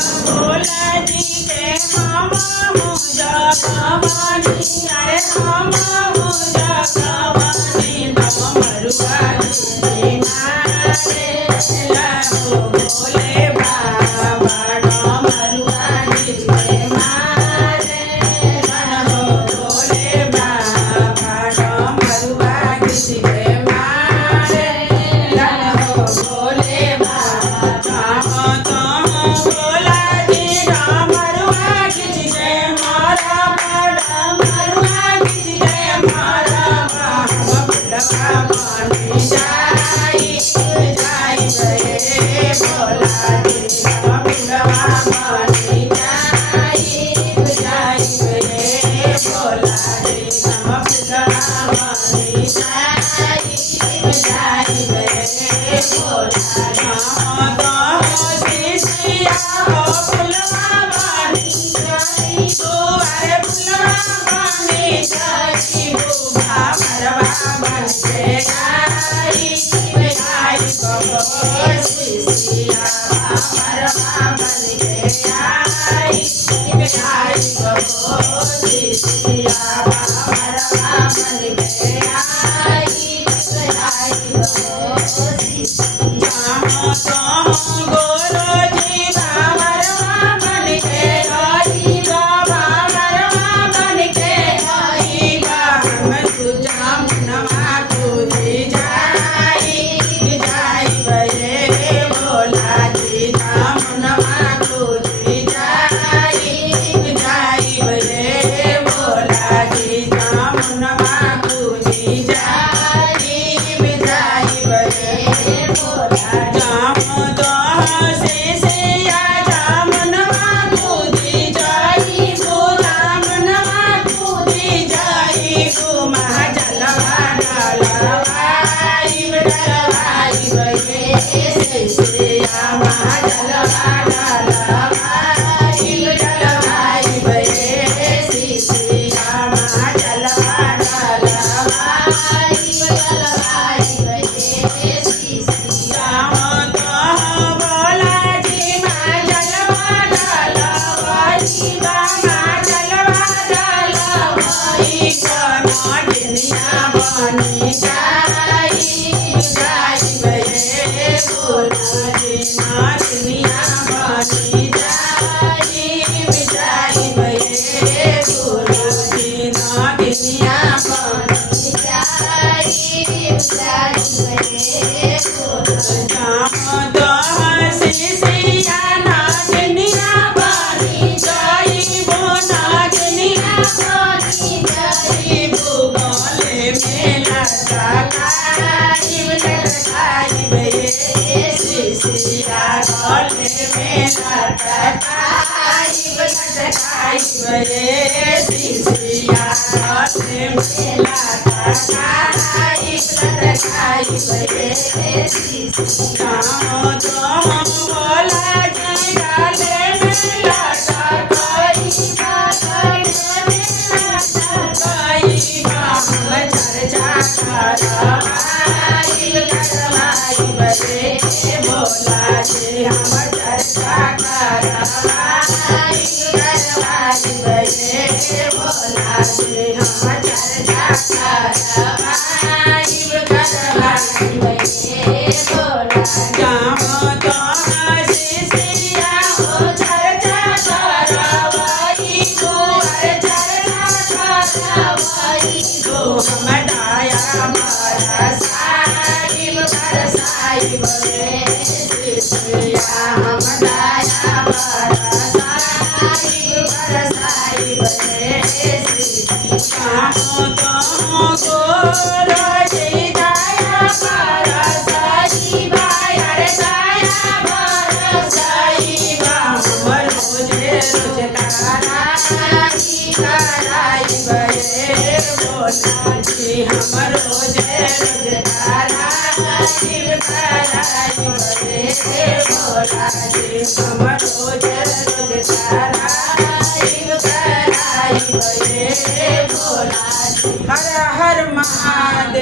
भोला जी के हम हो जगवानी अरे हम हो जगवानी डमरुआ जी नारे लगो भोले बाबा डमरुआ जी मारे लगो भोले बाबा डमरुआ जी मारे लगो भोले बाबा भोला जी डमरुआ जी मारा डमरुआ जी मारा भोला बनी जाई जाई रे भोला जी भोला बनी जाई जाई रे भोला जी भोला बनी जाई जाई रे भोला शिष्या हो फुलवा बनी जाई तो अरे फुलवा बनी जाई बुभा मरवा बन के आई आई बबो शिष्या मरवा बन के आई आई बबो शिष्या मरवा बन के आई आई बबो शिष्या गोरो जी मरवा बन के आई बाबा मरवा बन के आई हम तुझा मुनवा तुझी जाई जाई बे भोला जी मुनवा तुझी जाई जाई बे भोला जी मुनवा तुझी जाई जाई बे भोला जाम दो शिष्या जामुनवा तुझी जाई भोला मुनवा तुझी जाई गुमा जलवा डलवाई डलवाई बे शिष्या महा जलवा डलवाई डलवाई बे शिष्या महा जलवा डलवाई डलवाई बे शिष्या भोला जी महा जलवा डलवाई बाबा जलवा डलवाई नागिनिया बनी जाई जाई बे भोला जी नागिनिया बनी जाई जाई बे भोला जी नागिनिया बनी जाई जाई बे भोला दो शिष्या नागिनिया बनी जाई वो नागिनिया बनी जाई भूगोले मेला लगाई लगाई बे शिष्या गोले मेला लगाई लगाई बे शिष्या गोले मेला लगाई लगाई बे शिष्या भोला जी डाले मेला लगाई चर्चा करवाई करवाई बे भोला जी हम चर्चा करवाई करवाई बे भोला जी हम चर्चा करवाई करवाई बे भोला जाम तो शिष्या हो चर्चा करवाई तो चर्चा करवाई तो हम डाया बरसाई बे शिष्या हम डाया बरसाई बे शिष्या तो गोरो जी डाया बरसाई बाया रे डाया बरसाई हमर रोजे रोज कराई कराई बे भोला जी हमर रोजे रोज कराई कराई बे भोला जी हमर रोजे रोज कराई कराई बे भोला जी हर हर महादेव।